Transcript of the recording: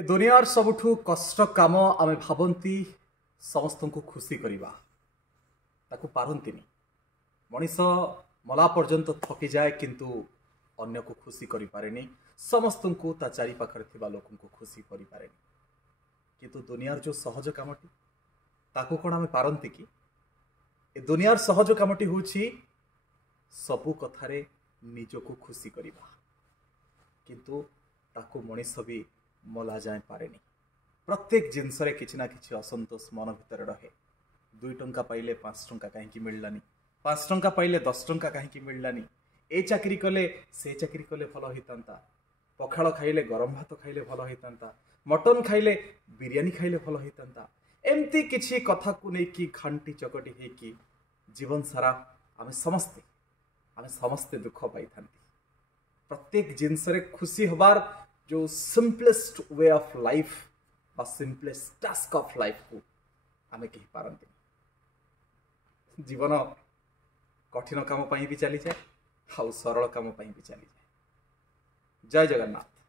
ए दुनियार सबुठु कष्ट काम आमे भाबंती समस्त को खुशी करिबा ताकू पारंतीनी मनीष मला पर्यंत थकी जाए किंतु अन्य को खुशी करि पारेनी समस्त को ता चारि पाखरे थिबा लोकन को खुशी करि पारेनी किंतु दुनियार जो सहज कामटी ताकू कोन आमे पारंती कि ए दुनियार सहज कामटी होछि सबु कथारे निजको खुशी करिबा किंतु ताकू मनीष भी मला जाए पारेनी प्रत्येक जिनस किसी ना किसी असंतोष मन भितर रहे 2 टंका पाइले 5 टंका कहीं मिललानी 5 टंका पाइले 10 टंका कहीं मिललानी ए चाकरी कले से चाकरी कले भल होता पखाड़ खाइले गरम भात खाइले भल होता मटन खाइले बिरियानी खाइले भल होता एमती किसी कथा को लेकिन खांटी चकटी है जीवन सारा आम समस्ते दुख पाई था प्रत्येक जिनस खुशी हबार जो सिंपलेस्ट वे ऑफ लाइफ बा सिंपलेस्ट टास्क ऑफ लाइफ को आमे कही पारंती जीवन कठिन काम भी चली जाए आउ सरल काम भी चली जाए। जय जगन्नाथ।